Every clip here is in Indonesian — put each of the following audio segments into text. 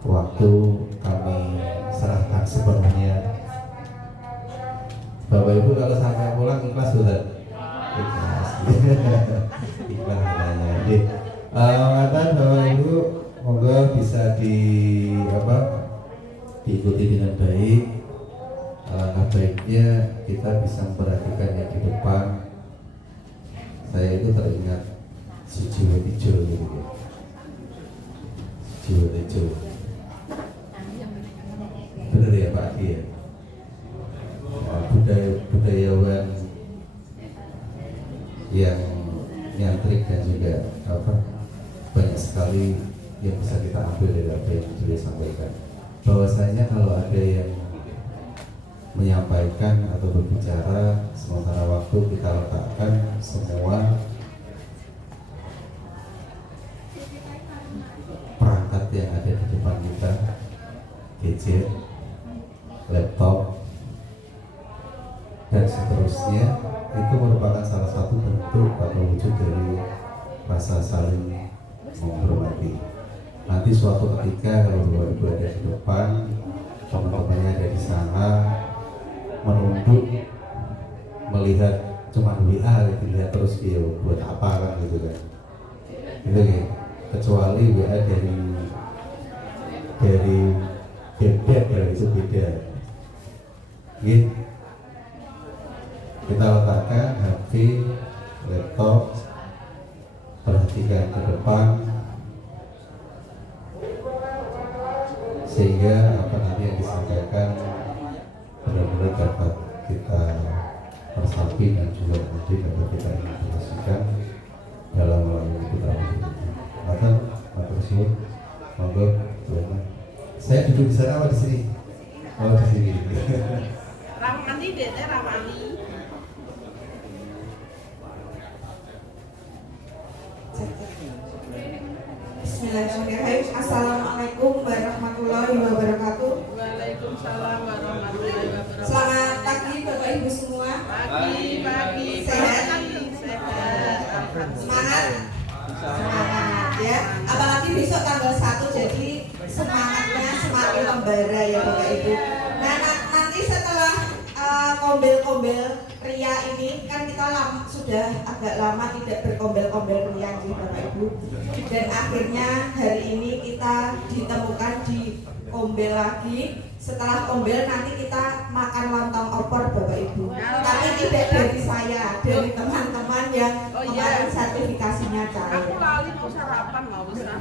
waktu kami serahkan sepenuhnya. Bapak Ibu kalau sampai pulang ikhlas sudah ikhlas. Ikhlas adanya. Jadi kata Bapak Ibu moga bisa diikuti dengan baik. Alangkah baiknya kita bisa memperhatikan yang di depan. Saya itu teringat Sujiwo Tejo gitu ya. Sujiwo Tejo. Benar ya Pak Adi ya? Budayawan yang nyantrik dan juga banyak sekali yang bisa kita ambil dari apa yang beliau sampaikan. Bahwasanya kalau ada yang menyampaikan atau berbicara, sementara waktu kita letakkan semua perangkat yang ada di depan kita, gadget, laptop, dan seterusnya, itu merupakan salah satu bentuk atau wujud dari rasa saling menghormati. Nanti suatu ketika kalau Bapak Ibu ada di depan, teman-temannya ada di sana, menunduk melihat cuma WA, dilihat terus dia buat apa kan gitu kan, gitu ya. Kecuali WA dari bebek ya, itu beda gitu. Kita letakkan HP, laptop, perhatikan ke depan sehingga apa nanti yang disampaikan benar-benar dapat kita resapi dan juga nanti dapat kita implementasikan dalam melalui kita. Maka tersebut monggo saya duduk di sana atau di sini? Oh di sini. Ramani dede Ramani. Bismillahirrahmanirrahim. Assalamualaikum warahmatullahi wabarakatuh. Waalaikumsalam warahmatullahi wabarakatuh. Selamat pagi Bapak Ibu semua. Pagi. Sehat? Sehat. Semangat ya. Apalagi besok tanggal 1, jadi semangatnya semakin membara ya Bapak Ibu. Nah nanti setelah kombel-kombel pria ini kan kita sudah agak lama tidak berkombel-kombel pria sih Bapak Ibu. Dan akhirnya hari ini kita ditemukan di kombel lagi. Setelah kombel nanti kita makan lontong opor Bapak Ibu. Tapi tidak dari saya, dari teman-teman yang kemarin sertifikasinya cair. Aku lali mau sarapan mau bisa.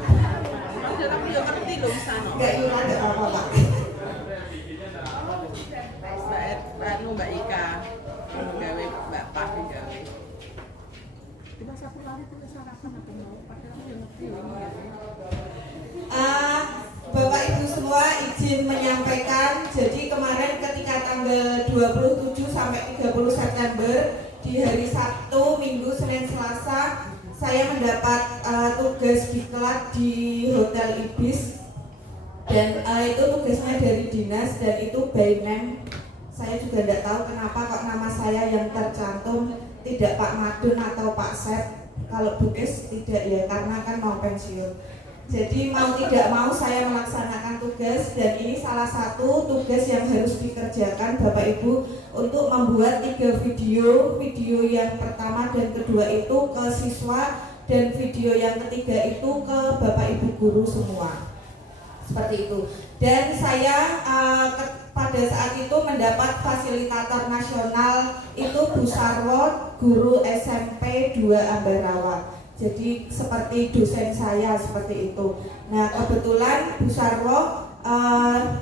Tapi ya ngerti loh bisa no. Enggak ingat ada apa Pak. Mbak Ika gawe Mbak Pati gawe. Tiba aku lali punya sarapan aku mau padahal aku ngerti ini ya. Bapak Ibu semua izin menyampaikan, jadi kemarin ketika tanggal 27 sampai 30 September di hari Sabtu, Minggu, Senin, Selasa saya mendapat tugas diklat di Hotel Ibis dan itu tugasnya dari dinas dan itu by name. Saya juga tidak tahu kenapa kok nama saya yang tercantum tidak Pak Madun atau Pak Sep. Kalau Bukes tidak ya, karena kan mau pensiun. Jadi mau tidak mau saya melaksanakan tugas dan ini salah satu tugas yang harus dikerjakan Bapak Ibu untuk membuat 3 video. Video yang pertama dan kedua itu ke siswa dan video yang ketiga itu ke Bapak Ibu guru semua. Seperti itu. Dan saya pada saat itu mendapat fasilitator nasional itu Bu Sarwo, guru SMP 2 Ambarawa. Jadi seperti dosen saya seperti itu. Nah kebetulan Bu Sarwo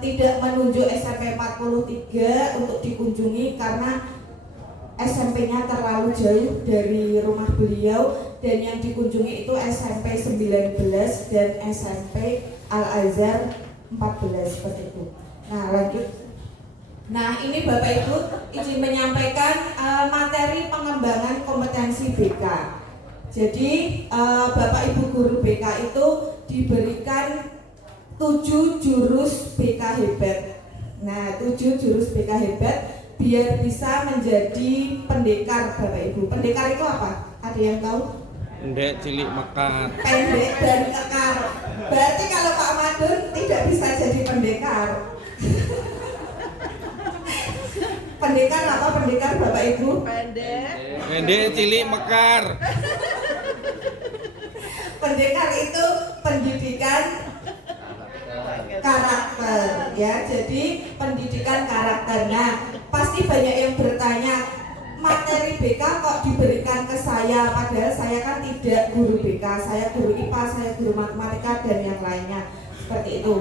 tidak menunjuk SMP 43 untuk dikunjungi karena SMP-nya terlalu jauh dari rumah beliau dan yang dikunjungi itu SMP 19 dan SMP Al-Azhar 14 seperti itu. Nah lanjut. Nah ini Bapak Ibu izin menyampaikan materi pengembangan kompetensi BK. Jadi Bapak Ibu guru BK itu diberikan 7 jurus BK hebat. Nah 7 jurus BK hebat biar bisa menjadi pendekar Bapak Ibu. Pendekar itu apa? Ada yang tahu? Ndek cilik mekar. pendek dan kekar. Berarti kalau Pak Madun tidak bisa jadi pendekar. Pendekar apa pendekar Bapak Ibu? Pendek. Ndek cilik mekar. Pendekar itu pendidikan karakter ya, jadi pendidikan karakter. Nah, pasti banyak yang bertanya, materi BK kok diberikan ke saya, padahal saya kan tidak guru BK, saya guru IPA, saya guru matematika dan yang lainnya, seperti itu.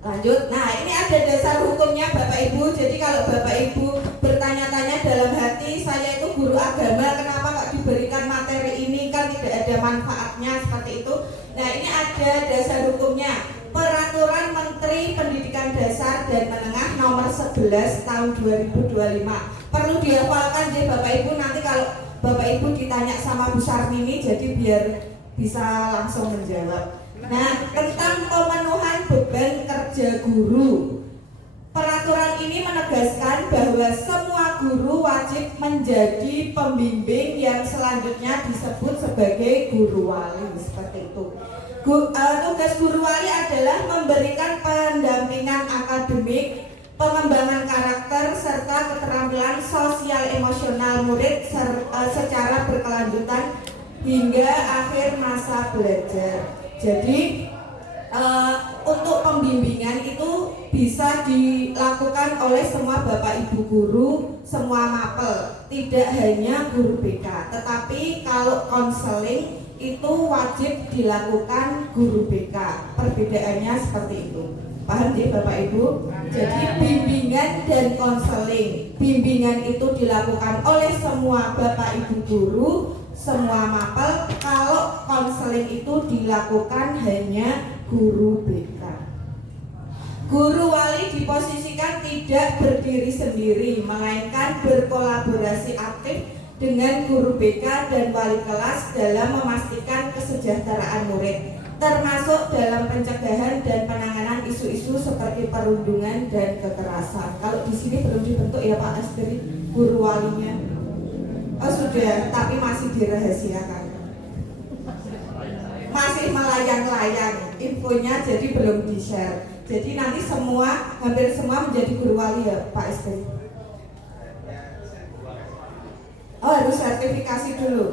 Lanjut, nah ini ada dasar hukumnya Bapak Ibu. Jadi kalau Bapak Ibu bertanya-tanya dalam hati, saya itu guru agama, kenapa kok diberikan materi ini, kan tidak ada manfaatnya, seperti itu. Nah ini ada dasar hukumnya, Peraturan Menteri Pendidikan Dasar dan Menengah nomor 11 tahun 2025. Perlu dihafalkan ya Bapak Ibu, nanti kalau Bapak Ibu ditanya sama Bu Sarmini, jadi biar bisa langsung menjawab. Nah, tentang pemenuhan beban kerja guru. Peraturan ini menegaskan bahwa semua guru wajib menjadi pembimbing yang selanjutnya disebut sebagai guru wali, seperti itu. Tugas guru wali adalah memberikan pendampingan akademik, pengembangan karakter, serta keterampilan sosial emosional murid secara berkelanjutan hingga akhir masa belajar. Jadi untuk pembimbingan itu bisa dilakukan oleh semua Bapak Ibu guru, semua mapel, tidak hanya guru BK. Tetapi kalau konseling itu wajib dilakukan guru BK. Perbedaannya seperti itu. Paham ya Bapak Ibu? Jadi bimbingan dan konseling. Bimbingan itu dilakukan oleh semua Bapak Ibu guru, semua mapel. Kalau konseling itu dilakukan hanya guru BK. Guru wali diposisikan tidak berdiri sendiri, melainkan berkolaborasi aktif dengan guru BK dan wali kelas dalam memastikan kesejahteraan murid, termasuk dalam pencegahan dan penanganan isu-isu seperti perundungan dan kekerasan. Kalau di sini belum dibentuk ya Pak Astri, guru walinya. Oh sudah, tapi masih dirahasiakan. Masih melayang-layang infonya, jadi belum di-share. Jadi nanti semua, hampir semua menjadi guru wali ya Pak Astri. Oh harus sertifikasi dulu.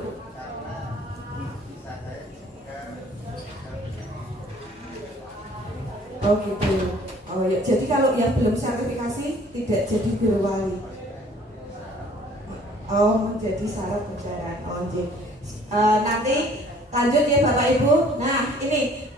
Oh gitu. Oh ya, jadi kalau yang belum sertifikasi tidak jadi guru wali. Oh menjadi syarat pencairan. Oh nanti lanjut ya Bapak Ibu. Nah ini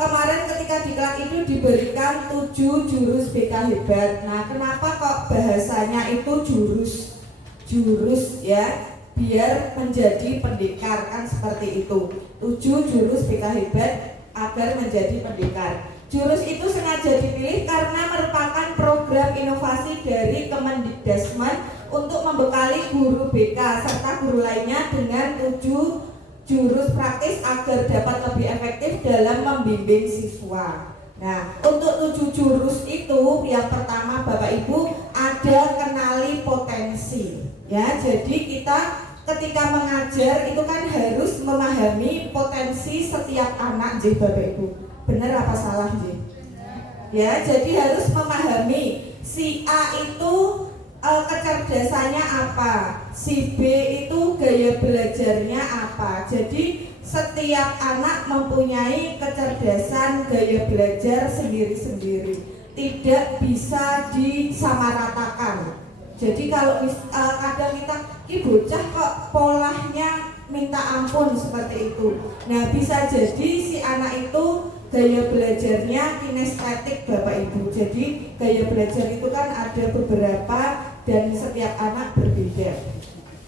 kemarin ketika diklat itu diberikan 7 jurus BK hebat. Nah kenapa kok bahasanya itu jurus ya, biar menjadi pendekar, kan seperti itu. 7 jurus BK hebat agar menjadi pendekar. Jurus itu sengaja dipilih karena merupakan program inovasi dari Kemendikbudristek untuk membekali guru BK serta guru lainnya dengan 7 jurus praktis agar dapat lebih efektif dalam membimbing siswa. Nah, untuk 7 jurus itu yang pertama Bapak Ibu ada kenali potensi. Ya, jadi kita ketika mengajar itu kan harus memahami potensi setiap anak, jadi Bapak Ibu. Benar apa salah, Ji? Ya, jadi harus memahami si A itu kecerdasannya apa, si B itu gaya belajarnya apa. Jadi setiap anak mempunyai kecerdasan gaya belajar sendiri-sendiri, tidak bisa disamaratakan. Jadi kalau kadang kita, bocah kok polanya minta ampun seperti itu. Nah bisa jadi si anak itu gaya belajarnya kinestetik Bapak Ibu. Jadi gaya belajar itu kan ada beberapa dan setiap anak berbeda.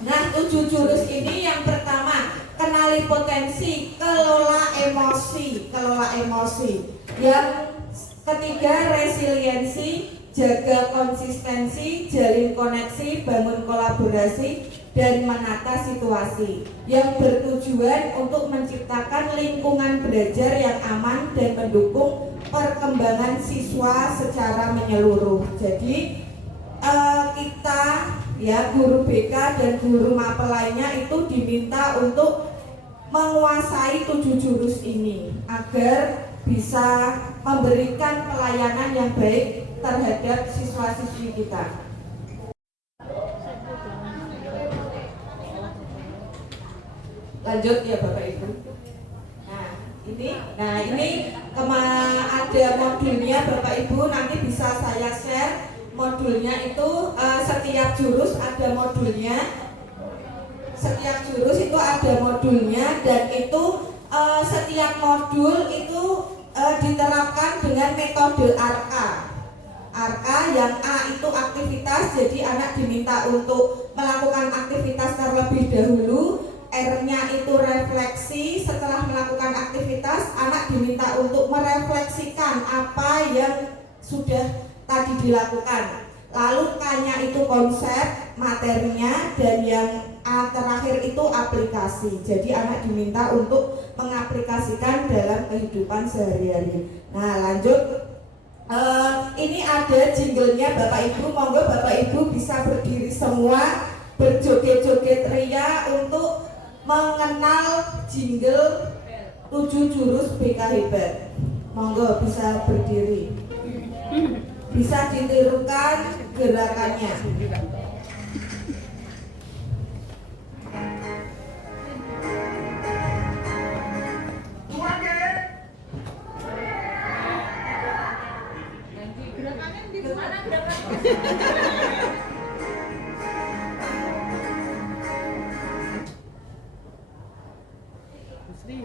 Nah 7 jurus ini yang pertama kenali potensi, kelola emosi. Yang ketiga resiliensi, jaga konsistensi, jalin koneksi, bangun kolaborasi, dan menata situasi yang bertujuan untuk menciptakan lingkungan belajar yang aman dan mendukung perkembangan siswa secara menyeluruh. Jadi kita ya guru BK dan guru mapel lainnya itu diminta untuk menguasai 7 jurus ini agar bisa memberikan pelayanan yang baik terhadap siswa-siswi kita. Lanjut ya Bapak Ibu. Nah ini ada modulnya Bapak Ibu, nanti bisa saya share modulnya itu. Setiap jurus ada modulnya. Setiap jurus itu ada modulnya, dan itu setiap modul itu diterapkan dengan metode ARKA. ARKA yang A itu aktivitas, jadi anak diminta untuk melakukan aktivitas terlebih dahulu. R-nya itu refleksi, setelah melakukan aktivitas anak diminta untuk merefleksikan apa yang sudah tadi dilakukan. Lalu K-nya itu konsep materinya, dan yang A terakhir itu aplikasi. Jadi anak diminta untuk mengaplikasikan dalam kehidupan sehari-hari. Nah lanjut, ini ada jinglenya Bapak Ibu. Monggo Bapak Ibu bisa berdiri semua, berjoget-joget ria untuk mengenal jingle 7 jurus BK Hebat. Monggo bisa berdiri, bisa ditirukan gerakannya. Sri,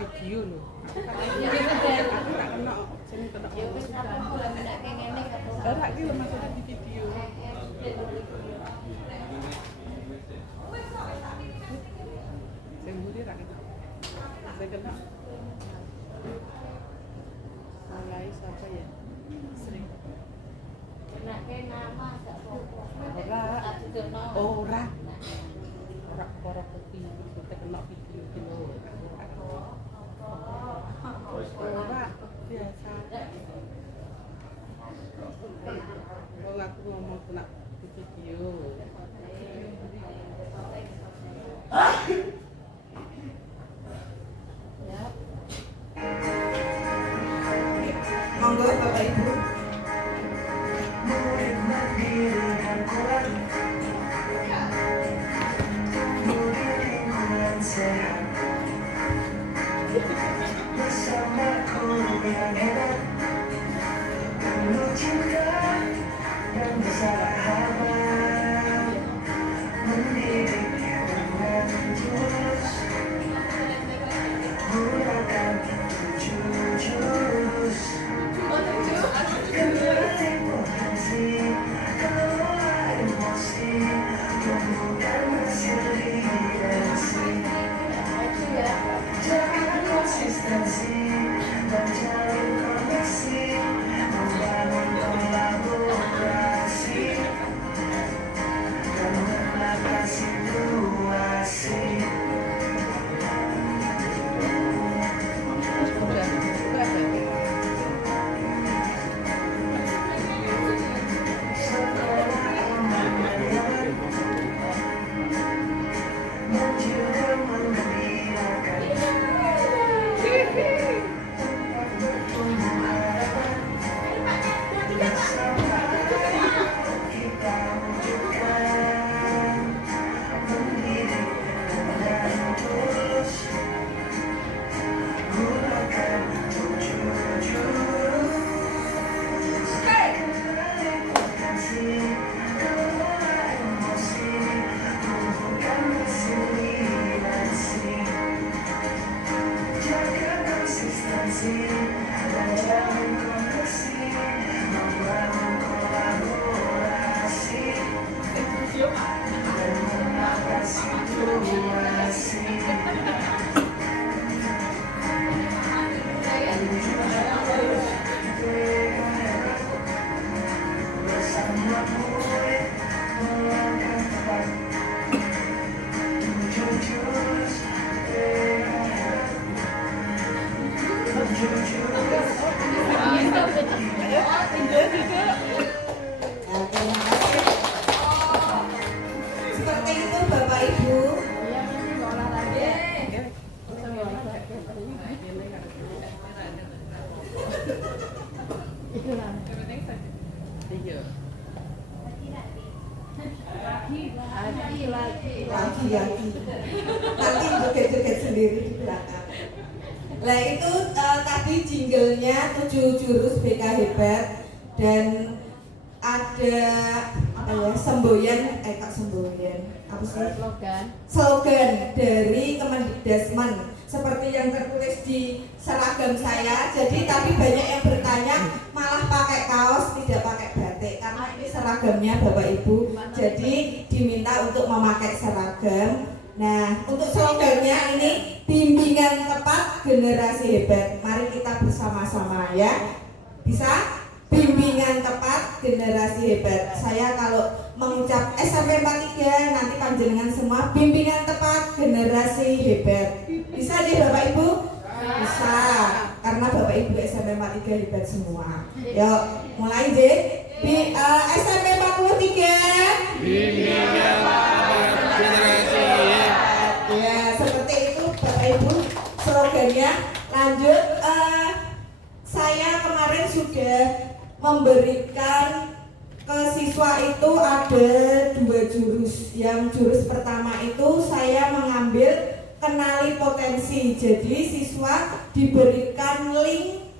video loh. Aku tak kena, sini kena. Ora iki lho maksudnya di video. Sing mburi ra kena. Saya kena. Mulai siapa ya? Sri. Ora. Ora kopi kita kena video kilo. Ora biasa. Oh aku ngomong kena video. Monggo Bapak Ibu. Seperti itu Bapak Ibu. Lagi nanti joget-joget sendiri di belakang. Nah itu tadi jinglenya 7 jurus BK Hebat, dan ada apa ya, semboyan apa sih, slogan dari Kemendikbudrismen seperti yang tertulis di seragam saya. Jadi tadi banyak yang bertanya malah pakai kaos tidak pakai batik, karena ini seragamnya Bapak Ibu, jadi diminta untuk memakai seragam. Nah, untuk slogannya ini bimbingan tepat generasi hebat. Mari kita bersama-sama ya. Bisa? Bimbingan tepat generasi hebat. Saya kalau mengucap SMP 43 nanti panjenengan semua bimbingan tepat generasi hebat. Bisa deh Bapak Ibu? Bisa. Karena Bapak Ibu SMP 43 hebat semua. Yuk, mulai deh. SMP 43 Bimbingan tepat generasi hebat. Ya, seperti itu Bapak Ibu slogannya. Lanjut, saya kemarin sudah memberikan ke siswa itu ada 2 jurus. Yang jurus pertama itu saya mengambil kenali potensi. Jadi siswa diberikan link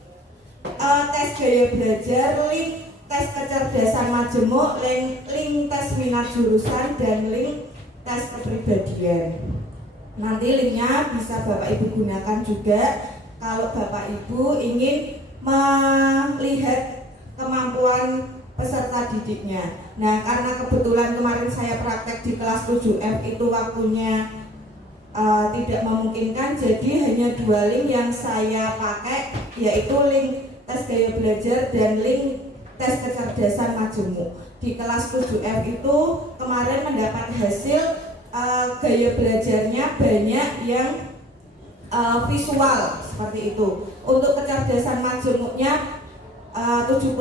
tes gaya belajar, link tes kecerdasan majemuk, link tes minat jurusan, dan link tes kepribadian. Nanti linknya bisa Bapak Ibu gunakan juga kalau Bapak Ibu ingin melihat kemampuan peserta didiknya. Nah, karena kebetulan kemarin saya praktek di kelas 7F itu waktunya tidak memungkinkan, jadi hanya 2 link yang saya pakai, yaitu link tes gaya belajar dan link tes kecerdasan majemuk. Di kelas 7F itu kemarin mendapat hasil gaya belajarnya banyak yang visual seperti itu. Untuk kecerdasan majemuknya 70%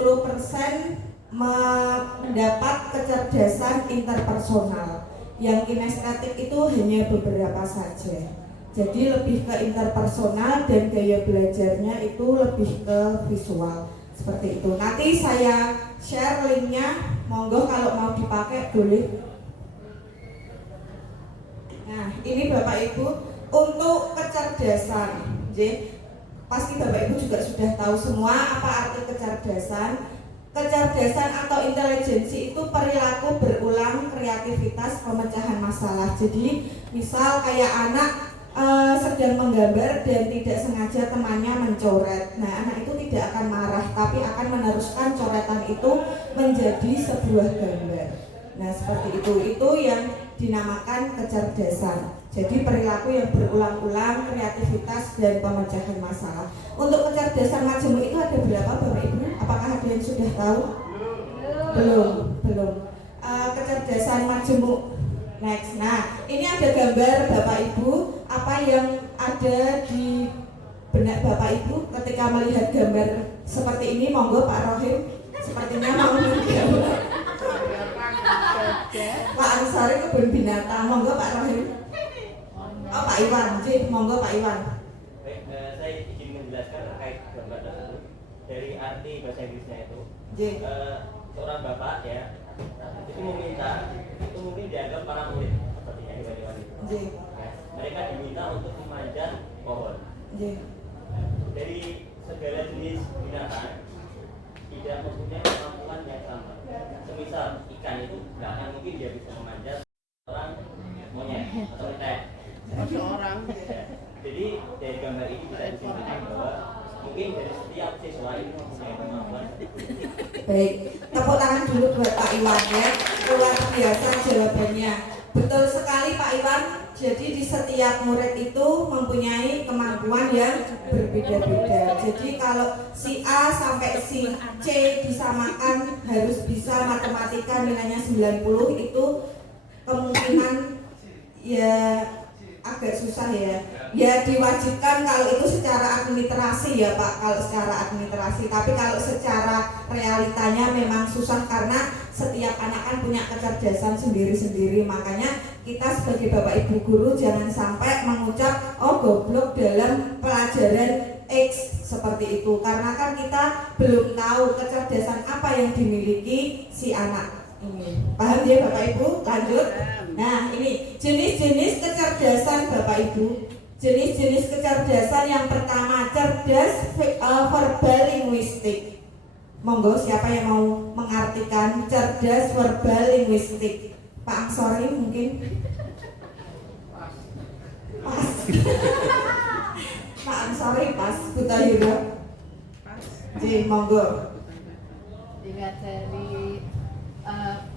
mendapat kecerdasan interpersonal. Yang kinestetik itu hanya beberapa saja. Jadi lebih ke interpersonal dan gaya belajarnya itu lebih ke visual seperti itu. Nanti saya share linknya, monggo kalau mau dipakai boleh. Nah, ini Bapak Ibu untuk kecerdasan. Pasti Bapak Ibu juga sudah tahu semua apa arti kecerdasan. Kecerdasan atau intelijensi itu perilaku berulang, kreativitas, pemecahan masalah. Jadi misal kayak anak sedang menggambar dan tidak sengaja temannya mencoret. Nah, anak itu tidak akan marah, tapi akan meneruskan coretan itu menjadi sebuah gambar. Nah, seperti itu yang dinamakan kecerdasan. Jadi perilaku yang berulang-ulang, kreativitas, dan pemecahan masalah. Untuk kecerdasan majemuk itu ada berapa Bapak Ibu? Apakah ada yang sudah tahu? Belum. Kecerdasan majemuk. Next. Nah, ini ada gambar Bapak Ibu. Apa yang ada di benak Bapak Ibu ketika melihat gambar seperti ini? Monggo Pak Rohim. Sepertinya mau menjawab. Pak Ansari kebun binatang. Monggo Pak Rohim. Oh Pak Iwan, monggo Pak Iwan. Baik, saya izin menjelaskan terkait gambar tersebut. Dari arti bahasa Inggrisnya itu, seorang bapak ya, itu meminta, itu mungkin dianggap para murid sepertinya hewan-hewan itu. Ya, mereka diminta untuk memanjat pohon. Dari segala jenis binatang tidak mempunyai kemampuan yang sama. Semisal ikan itu nggak akan mungkin dia bisa memanjat orang monyet atau teh. Seorang. Jadi dari gambar ini bisa disimpulkan bahwa mungkin dari setiap siswa ini mempunyai kemampuan. Baik, tepuk tangan dulu buat Pak Iwan ya. Luar biasa jawabannya. Betul sekali Pak Iwan. Jadi di setiap murid itu mempunyai kemampuan yang berbeda-beda. Jadi kalau si A sampai si C disamakan harus bisa matematika nilainya 90, itu kemungkinan ya agak susah ya. Ya diwajibkan kalau itu secara administrasi ya Pak, kalau secara administrasi. Tapi kalau secara realitanya memang susah karena setiap anak kan punya kecerdasan sendiri-sendiri. Makanya kita sebagai Bapak Ibu guru jangan sampai mengucap oh goblok dalam pelajaran X seperti itu. Karena kan kita belum tahu kecerdasan apa yang dimiliki si anak ini. Paham ya Bapak Ibu? Lanjut. Nah, ini jenis-jenis kecerdasan Bapak Ibu. Jenis-jenis kecerdasan yang pertama, cerdas verbal linguistik. Monggo siapa yang mau mengartikan cerdas verbal linguistik? Pak Angsori mungkin? Pas. Pak Angsori pas, Bu Tahira. Ji, monggo. Dilihat dari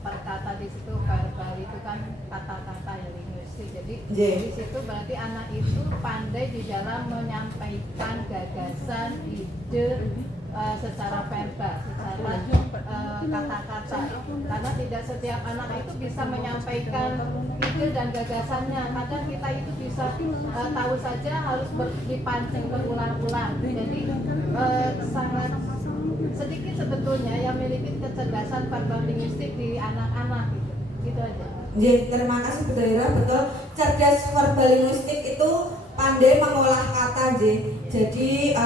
perkata di situ, verbal itu kan kata-kata yang linguistik. Jadi di situ berarti anak itu pandai di dalam menyampaikan gagasan, ide secara verbal, secara kata-kata. Karena tidak setiap anak itu bisa menyampaikan ide dan gagasannya. Kadang kita itu bisa tahu saja harus dipancing berulang-ulang. Jadi sangat sedikit sebetulnya yang memiliki kecerdasan verbal linguistik di anak-anak gitu aja. Terima kasih Bu Daira, betul. Cerdas verbal linguistik itu pandai mengolah kata, jadi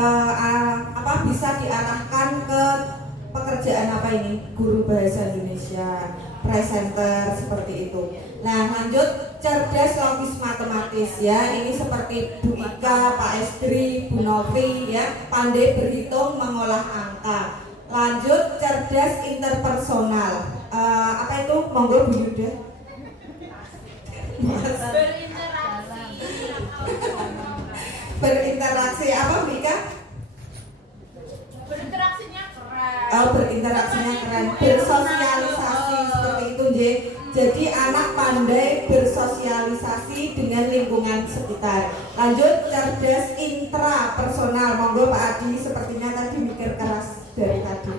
bisa diarahkan ke pekerjaan apa ini, guru bahasa Indonesia, presenter seperti itu. Nah, lanjut cerdas logis matematis ya. Ini seperti Bu Ika, Pak Estri, Bu Novi ya, pandai berhitung, mengolah angka. Lanjut cerdas interpersonal. Apa itu? Monggo Bu Yuda. Berinteraksi apa Bu Ika? Berinteraksinya keren. Oh, berinteraksinya keren. Bersosialisasi seperti itu, Jadi anak pandai bersosialisasi dengan lingkungan sekitar. Lanjut cerdas intrapersonal. Monggo Pak Adi, sepertinya tadi mikir keras dari tadi.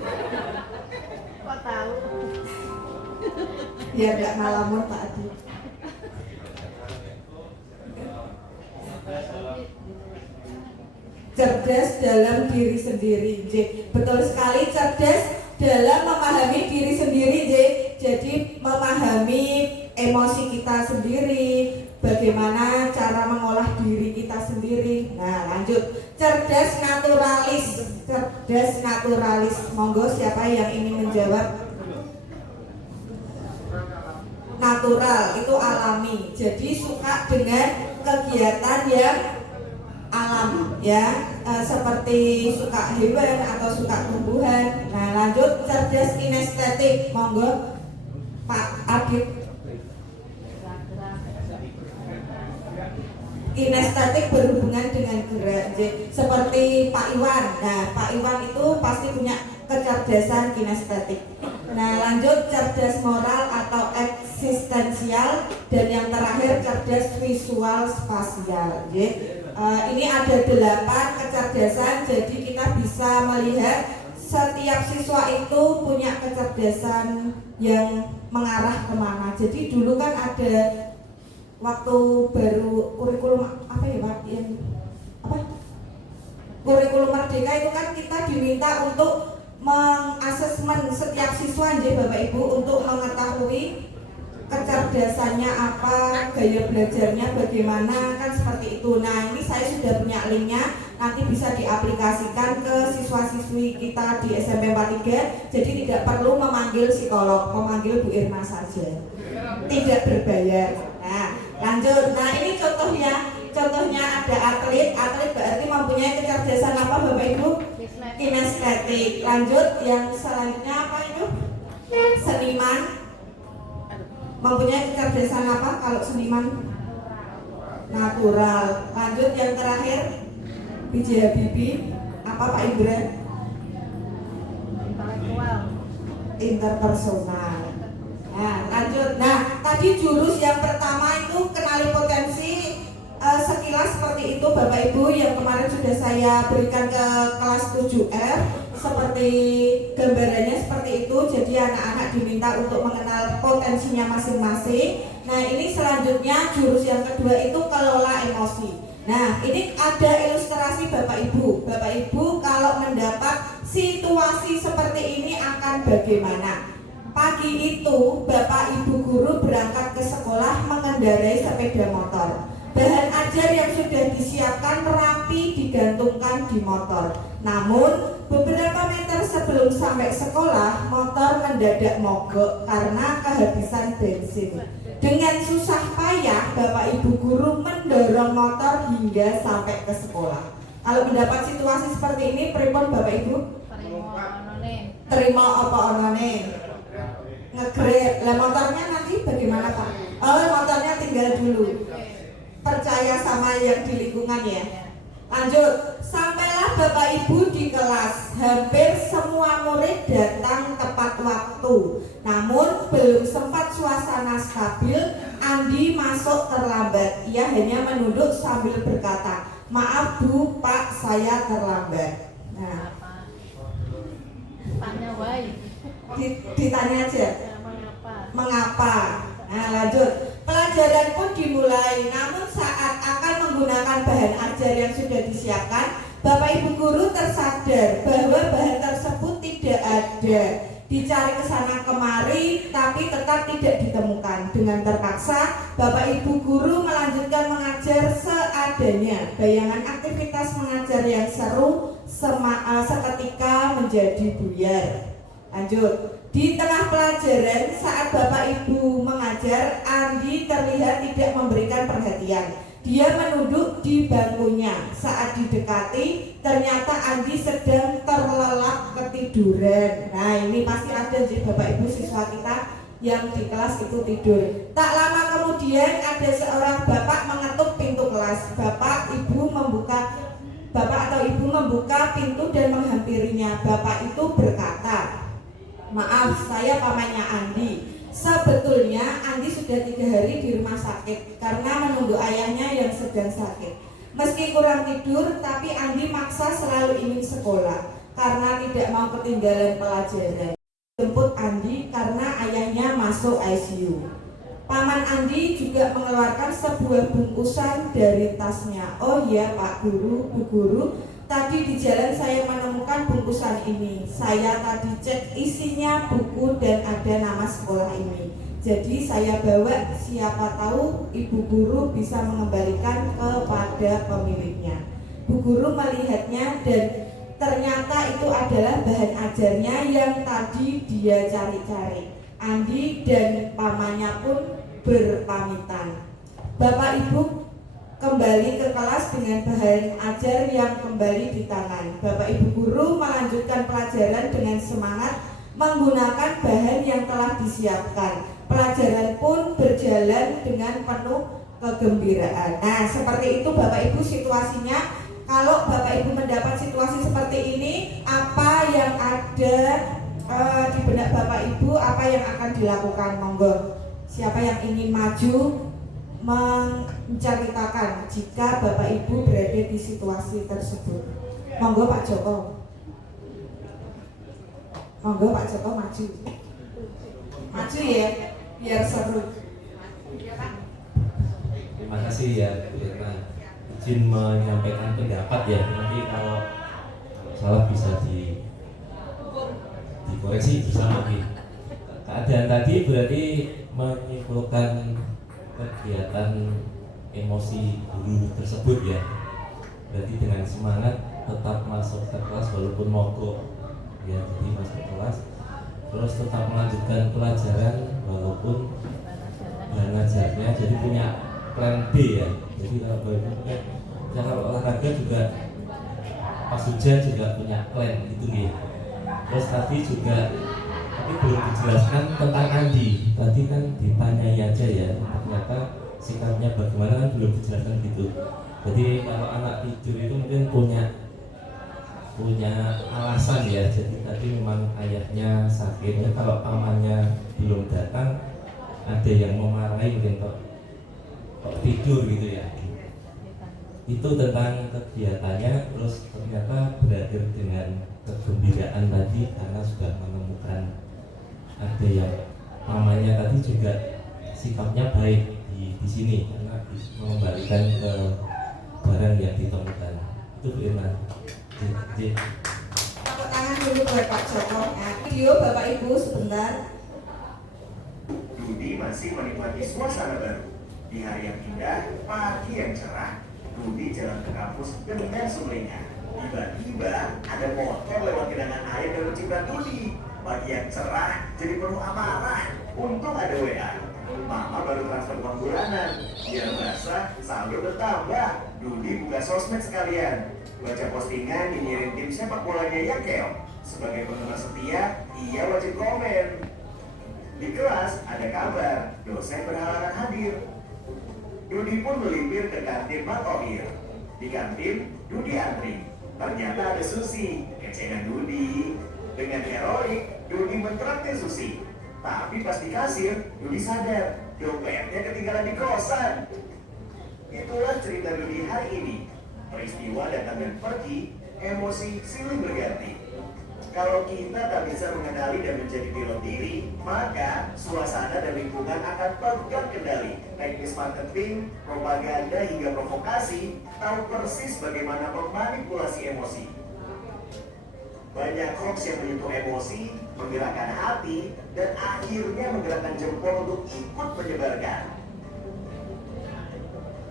Kok tahu? Biar nggak ngalamun Pak Adi. Cerdas dalam diri sendiri, betul sekali, cerdas dalam memahami diri sendiri, jadi memahami emosi kita sendiri, bagaimana cara mengolah diri kita sendiri. Nah, lanjut cerdas naturalis. Cerdas naturalis, monggo siapa yang ingin menjawab? Natural itu alami, jadi suka dengan kegiatan yang alam ya, seperti suka hewan atau suka tumbuhan. Nah, lanjut cerdas kinestetik, monggo Pak Adit. Kinestetik berhubungan dengan gerak, seperti Pak Iwan. Nah, Pak Iwan itu pasti punya kecerdasan kinestetik. Nah, lanjut cerdas moral atau eksistensial, dan yang terakhir cerdas visual spasial. Ini ada 8 kecerdasan, jadi kita bisa melihat setiap siswa itu punya kecerdasan yang mengarah kemana. Jadi dulu kan ada waktu baru kurikulum apa ya Pak? Kurikulum Merdeka itu kan kita diminta untuk mengasesmen setiap siswa Bapak Ibu untuk mengetahui kecerdasannya apa, gaya belajarnya bagaimana, kan seperti itu. Nah, ini saya sudah punya linknya, nanti bisa diaplikasikan ke siswa-siswi kita di SMP 43. Jadi tidak perlu memanggil psikolog, memanggil Bu Irma saja, tidak berbayar. Nah, lanjut. Nah, ini contohnya ada atlet berarti mempunyai kecerdasan apa Bapak Ibu? Kinestetik. Lanjut, yang selanjutnya apa itu? Seniman. Mempunyai kecerdasan apa kalau seniman? Natural. Lanjut, yang terakhir B.J. Habibie, apa Pak Indra? Intelektual. Interpersonal. Nah, lanjut. Nah, tadi jurus yang pertama itu kenali potensi, sekilas seperti itu Bapak Ibu, yang kemarin sudah saya berikan ke kelas 7R. Seperti gambarannya seperti itu. Jadi anak-anak diminta untuk mengenal potensinya masing-masing. Nah, ini selanjutnya jurus yang kedua itu kelola emosi. Nah, ini ada ilustrasi Bapak Ibu. Bapak Ibu kalau mendapat situasi seperti ini akan bagaimana? Pagi itu Bapak Ibu guru berangkat ke sekolah mengendarai sepeda motor. Bahan ajar yang sudah disiapkan rapi di digantungkan di motor. Namun beberapa meter sebelum sampai sekolah, motor mendadak mogok karena kehabisan bensin. Dengan susah payah, Bapak Ibu guru mendorong motor hingga sampai ke sekolah. Kalau mendapat situasi seperti ini, pripun Bapak Ibu? Terima apa onone? Ngegrab. Lah motornya nanti bagaimana Pak? Oh, motornya tinggal dulu. Percaya sama yang di lingkungan ya. Lanjut, sampailah Bapak Ibu di kelas. Hampir semua murid datang tepat waktu. Namun belum sempat suasana stabil, Andi masuk terlambat. Ia hanya menunduk sambil berkata, "Maaf Bu, Pak, saya terlambat." Nah, Tanya why. ditanya aja. Mengapa? Nah, lanjut. Pelajaran pun dimulai, namun saat akan menggunakan bahan ajar yang sudah disiapkan, Bapak Ibu guru tersadar bahwa bahan tersebut tidak ada. Dicari ke sana kemari, tapi tetap tidak ditemukan. Dengan terpaksa, Bapak Ibu guru melanjutkan mengajar seadanya. Bayangan aktivitas mengajar yang seru seketika menjadi buyar. Lanjut. Di tengah pelajaran, saat Bapak Ibu mengajar, Andi terlihat tidak memberikan perhatian. Dia menunduk di bangkunya. Saat didekati, ternyata Andi sedang terlelap ketiduran. Nah, ini pasti ada di Bapak Ibu siswa kita yang di kelas itu tidur. Tak lama kemudian ada seorang bapak mengetuk pintu kelas. Bapak atau ibu membuka pintu dan menghampirinya. Bapak itu berkata, "Maaf, saya pamannya Andi. Sebetulnya Andi sudah 3 hari di rumah sakit karena menunggu ayahnya yang sedang sakit. Meski kurang tidur, tapi Andi maksa selalu ingin sekolah karena tidak mau ketinggalan pelajaran. Jemput Andi karena ayahnya masuk ICU." Paman Andi juga mengeluarkan sebuah bungkusan dari tasnya. "Oh iya Pak Guru, Bu Guru, tadi di jalan saya menemukan bungkusan ini. Saya tadi cek isinya buku dan ada nama sekolah ini. Jadi saya bawa, siapa tahu Ibu Guru bisa mengembalikan kepada pemiliknya." Bu Guru melihatnya dan ternyata itu adalah bahan ajarnya yang tadi dia cari-cari. Andi dan pamannya pun berpamitan. Bapak Ibu kembali ke kelas dengan bahan ajar yang kembali di tangan. Bapak Ibu guru melanjutkan pelajaran dengan semangat menggunakan bahan yang telah disiapkan. Pelajaran pun berjalan dengan penuh kegembiraan. Nah, seperti itu Bapak Ibu situasinya. Kalau Bapak Ibu mendapat situasi seperti ini, apa yang ada di benak Bapak Ibu, apa yang akan dilakukan? Monggo, siapa yang ingin maju menceritakan jika Bapak Ibu berada di situasi tersebut? Monggo Pak Joko. Monggo Pak Joko maju. Maju ya, biar seru. Terima kasih ya Bu Irma. Izin menyampaikan pendapat ya. Nanti kalau salah bisa dikoreksi bersama gitu. Keadaan tadi berarti menyimpulkan kegiatan emosi guru tersebut ya. Berarti dengan semangat tetap masuk ke kelas walaupun mogok ya, jadi masuk ke kelas terus tetap melanjutkan pelajaran walaupun bahan ajarnya, jadi punya plan B ya. Jadi kalau punya cara olahraga juga pas hujan juga punya plan gitu ya. Terus tadi juga tapi belum dijelaskan tentang Andi. Tadi kan ditanyai aja ya, ternyata sikapnya bagaimana kan belum dijelaskan gitu. Jadi kalau anak tidur itu mungkin punya alasan ya. Jadi tadi memang ayahnya sakit. Kalau pamannya belum datang, ada yang memarahi mungkin kok tidur gitu ya. Itu tentang kegiatannya. Terus ternyata berakhir dengan kegembiraan tadi karena sudah menemukan ada yang mamanya tadi juga sikapnya baik di sini karena bisa mengembalikan ke barang yang ditemukan. Itu Bu Irma. Tepuk tangan dulu buat Pak Joko. Nah, video Bapak Ibu sebentar. Budi masih menikmati suasana baru di hari yang indah, pagi yang cerah. Dudi jalan ke kampus dengan sumringah. Tiba-tiba ada motor lewat genangan air dan mencibrat Dudi. Pagi yang cerah jadi penuh amarah. Untung ada WA. Mama baru transfer uang bulanan. Biar basah, saldo bertambah. Dudi buka sosmed sekalian. Baca postingan dinyirin tim sepak bolanya yang keok. Sebagai penggemar setia, ia wajib komen. Di kelas ada kabar, dosen berhalangan hadir. Dudi pun melipir ke kantin Matohir. Di kantin, Dudi antri. Ternyata ada Susi, kecengan Dudi. Dengan heroik, Dudi mentraktir Susi. Tapi pas di kasir, Dudi sadar dompetnya ketinggalan di kosan. Itulah cerita Dudi hari ini. Peristiwa datang dan pergi, emosi silih berganti. Kalau kita tak bisa mengenali dan menjadi pilot diri, maka suasana dan lingkungan akan pegang kendali. Teknis marketing, propaganda hingga provokasi tahu persis bagaimana memanipulasi emosi. Banyak hoax yang menyentuh emosi, menggerakkan hati, dan akhirnya menggerakkan jempol untuk ikut menyebarkan.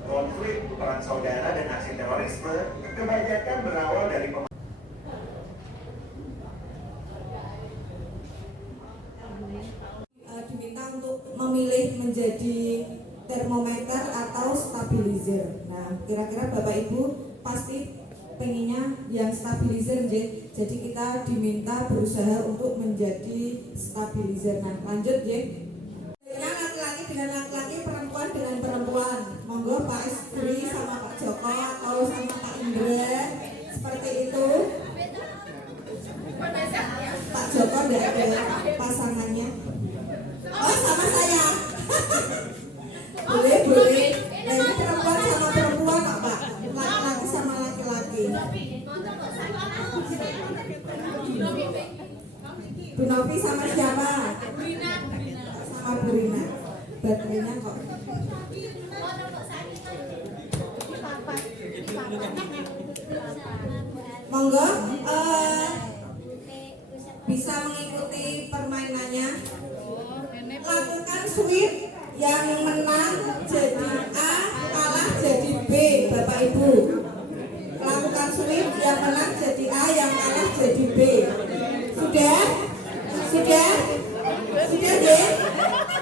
Konflik, perang saudara, dan aksi terorisme kebanyakan berawal dari diminta untuk memilih menjadi termometer atau stabilizer. Nah, kira-kira Bapak Ibu pasti pengennya yang stabilizer, jadi kita diminta berusaha untuk menjadi stabilizer. Nah, lanjut ya. Laki-laki dengan laki-laki, perempuan dengan perempuan. Monggo Pak Istri sama Pak Joko atau sama Pak Indra seperti itu. Pak Joko tidak ada pasangannya. Oh, sama saya. Boleh. Nah, ini perempuan sama perempuan kok, Pak. Laki-laki sama laki-laki. Bu Novi sama siapa? Sama Bu Rina. Baterainya kok. Monggo, bisa mengikuti permainannya. Lakukan sweep, yang menang jadi A, kalah jadi B, Bapak Ibu. Lakukan sweep, yang menang jadi A, yang kalah jadi B. Sudah ya?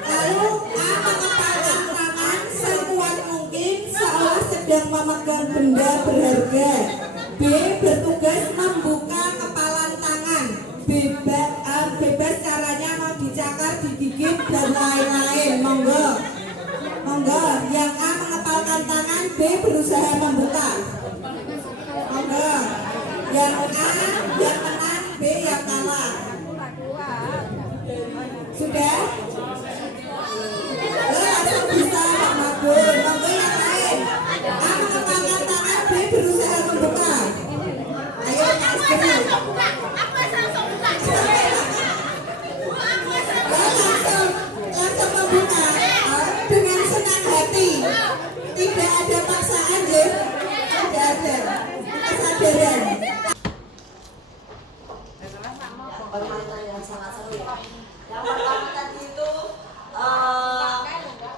Lalu A mengepalkan tangan sekuat mungkin seolah sedang memegang benda berharga. B bertugas membuka kepalan tangan. Bebas caranya mau dicakar, digigit, dan lain-lain. Monggo. Yang A mengepalkan tangan, B berusaha membuka. Monggo. Yang A yang menang, B yang kalah. Sudah? Langsung bisa Pak Mabur. Monggo yang lain. A mengepalkan tangan, B berusaha membuka. Ayo Mas Geri. Langsung membuka dengan senang hati. Tidak ada paksaan ya. Tidak ada kesadaran. Permainan yang sangat seru ya. Yang pertama tadi itu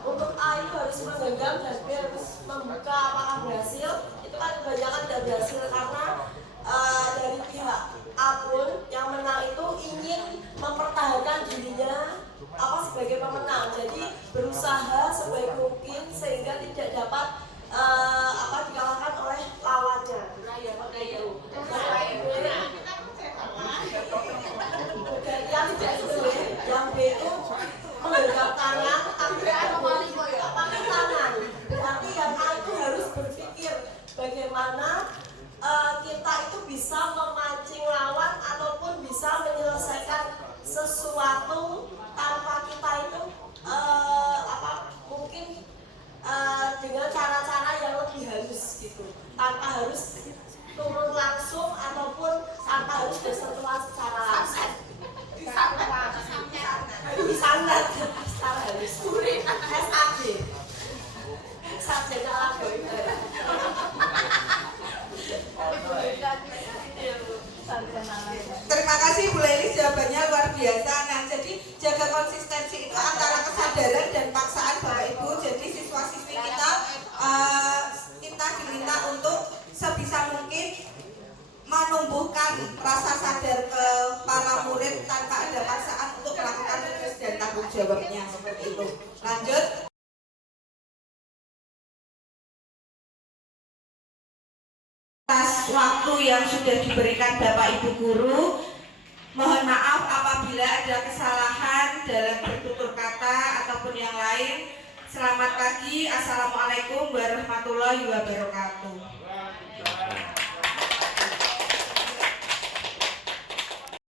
untuk A itu harus menggenggam dan B harus membuka. Apakah berhasil? Itu kan kebanyakan tidak berhasil karena dari pihak A pun yang menang itu ingin mempertahankan dirinya sebagai pemenang, jadi berusaha sebaik mungkin sehingga tidak dapat dikalahkan oleh lawannya. Yang tidak sesuai, yang B itu menggenggam tangan tapi pakai tangan. Tapi yang A itu harus berpikir bagaimana kita itu bisa memancing lawan ataupun bisa menyelesaikan sesuatu tanpa kita itu mungkin dengan cara-cara yang lebih halus gitu, tanpa harus turun langsung ataupun tanpa harus bersentuhan secara langsung. Disandat secara halus. SAD. Sarjana lagu itu. Terima kasih Bu Leli, jawabannya luar biasa. Nah, jadi jaga konsistensi itu antara kesadaran dan paksaan Bapak Ibu. Jadi siswa-siswi kita diminta sebisa mungkin menumbuhkan rasa sadar ke para murid tanpa ada paksaan untuk melakukan tugas dan tanggung jawabnya seperti itu. Lanjut. Atas waktu yang sudah diberikan Bapak Ibu Guru, mohon maaf apabila ada kesalahan dalam bertutur kata ataupun yang lain. Selamat pagi, Assalamualaikum warahmatullahi wabarakatuh.